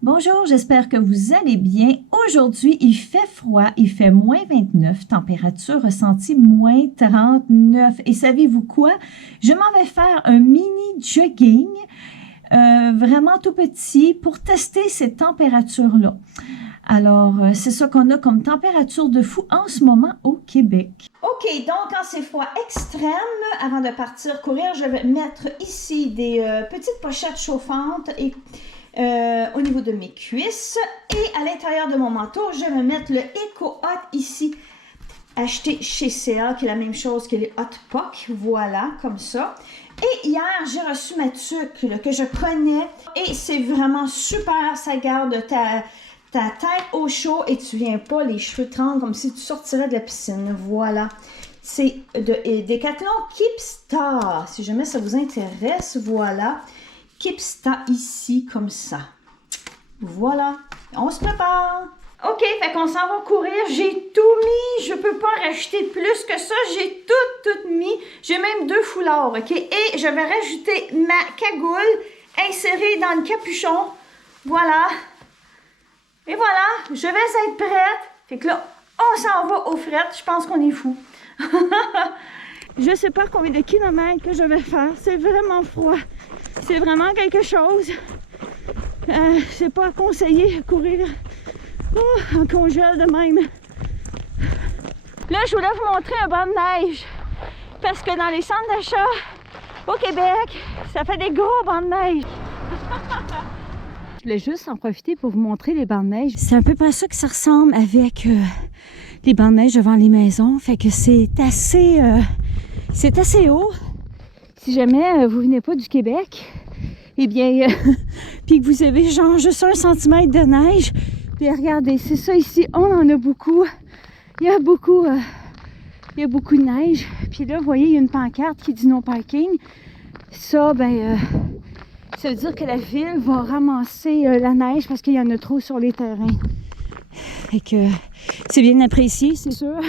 Bonjour, j'espère que vous allez bien. Aujourd'hui, il fait froid, il fait moins 29, température ressentie moins 39. Et savez-vous quoi? Je m'en vais faire un mini jogging, vraiment tout petit, pour tester ces températures-là. Alors, c'est ça qu'on a comme température de fou en ce moment au Québec. OK, donc quand c'est froid extrême, avant de partir courir, je vais mettre ici des petites pochettes chauffantes et au niveau de mes cuisses. Et à l'intérieur de mon manteau, je vais mettre le Eco Hot ici, acheté chez CA, qui est la même chose que les Hot Puck. Voilà, comme ça. Et hier, j'ai reçu ma tuque là, que je connais. Et c'est vraiment super, ça garde ta tête au chaud et tu viens pas les cheveux trempés comme si tu sortirais de la piscine. Voilà. C'est de Decathlon Keepstar. Si jamais ça vous intéresse, voilà. Keepstar ici, comme ça. Voilà. On se prépare. OK, fait qu'on s'en va courir. J'ai tout mis. Je peux pas rajouter plus que ça. J'ai tout mis. J'ai même 2 foulards, OK? Et je vais rajouter ma cagoule insérée dans le capuchon. Voilà. Et voilà, je vais être prête. Fait que là, on s'en va aux frettes. Je pense qu'on est fou. Je sais pas combien de kilomètres que je vais faire. C'est vraiment froid. C'est vraiment quelque chose. C'est pas conseillé de courir en congèle de même. Là, je voulais vous montrer un banc de neige. Parce que dans les centres d'achat au Québec, ça fait des gros bancs de neige. Je voulais juste en profiter pour vous montrer les bancs de neige. C'est un peu pas ça que ça ressemble avec les bancs de neige devant les maisons. Fait que c'est assez haut. Si jamais vous venez pas du Québec, eh bien, puis que vous avez genre juste 1 centimètre de neige, puis regardez, c'est ça ici, on en a beaucoup. Il y a beaucoup de neige. Puis là, vous voyez, il y a une pancarte qui dit non parking. Ça, ben, ça veut dire que la ville va ramasser la neige parce qu'il y en a trop sur les terrains. Fait que c'est bien apprécié, c'est sûr.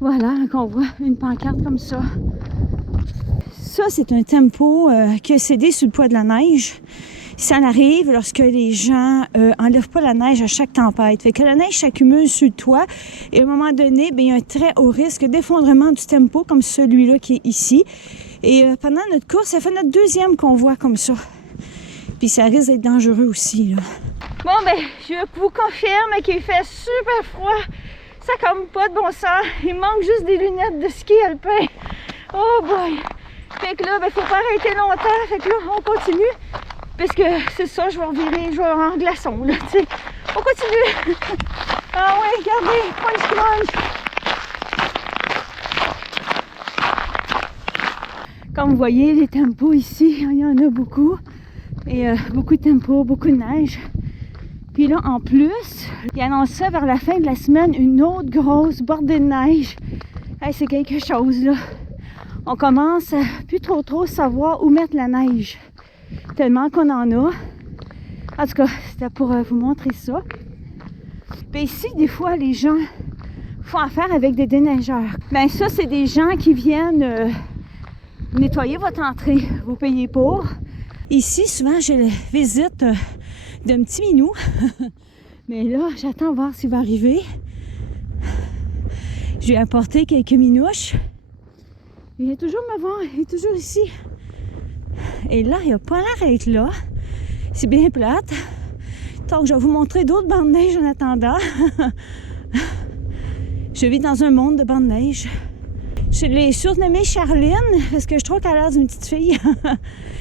Voilà, qu'on voit une pancarte comme ça. Ça, c'est un tempo qui a cédé sous le poids de la neige. Ça arrive lorsque les gens enlèvent pas la neige à chaque tempête. Fait que la neige s'accumule sur le toit et à un moment donné, bien, il y a un très haut risque d'effondrement du tempo comme celui-là qui est ici. Et pendant notre course, ça fait notre 2e convoi comme ça. Puis ça risque d'être dangereux aussi, là. Bon, ben, je vous confirme qu'il fait super froid. Ça comme pas de bon sens. Il manque juste des lunettes de ski alpin. Oh boy! Fait que là, ben, faut pas arrêter longtemps. Fait que là, on continue. Parce que c'est ça, je vais revirer, je vais en glaçon, là, tu sais. On continue. Ah ouais, regardez, crunch. Comme vous voyez, les tempos ici, il y en a beaucoup. Et beaucoup de tempos, beaucoup de neige. Puis là, en plus, il annonce ça vers la fin de la semaine, une autre grosse bordée de neige. Hey, c'est quelque chose, là. On commence à plus trop savoir où mettre la neige. Tellement qu'on en a. En tout cas, c'était pour vous montrer ça. Puis ici, des fois, les gens font affaire avec des déneigeurs. Ben ça, c'est des gens qui viennent nettoyer votre entrée. Vous payez pour. Ici, souvent, j'ai la visite d'un petit minou. Mais là, j'attends voir s'il va arriver. Je lui ai apporté quelques minouches. Il vient toujours me voir. Il est toujours ici. Et là, il n'a pas l'air d'être là. C'est bien plate. Donc, je vais vous montrer d'autres bancs de neige en attendant. Je vis dans un monde de bancs de neige. Je l'ai surnommée Charline parce que je trouve qu'elle a l'air d'une petite fille.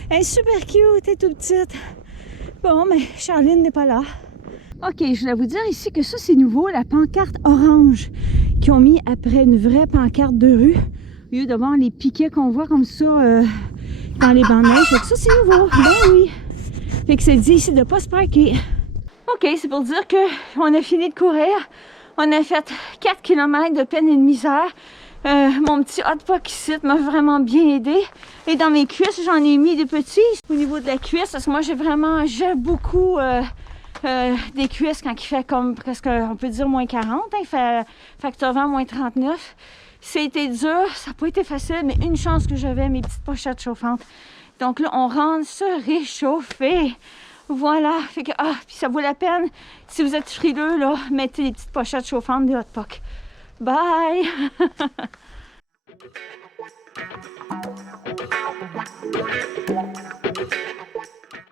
Elle est super cute, elle est toute petite. Bon, mais Charline n'est pas là. OK, je voulais vous dire ici que ça, c'est nouveau, la pancarte orange qu'ils ont mis après une vraie pancarte de rue. Au lieu d'avoir les piquets qu'on voit comme ça dans les bancs de neige. Fait que ça, c'est nouveau. Ben oui. Fait que c'est dit ici de ne pas se parquer. OK, c'est pour dire qu'on a fini de courir. On a fait 4 km de peine et de misère. Mon petit hot puck ici m'a vraiment bien aidé. Et dans mes cuisses, j'en ai mis des petits au niveau de la cuisse parce que moi, j'ai beaucoup des cuisses quand il fait comme presque, on peut dire, moins 40. Hein, il fait facteur vent moins 39. C'était dur, ça n'a pas été facile, mais une chance que j'avais mes petites pochettes chauffantes. Donc là, on rentre se réchauffer. Voilà, fait que, puis ça vaut la peine. Si vous êtes frileux, là, mettez les petites pochettes chauffantes des hot pocs. Bye!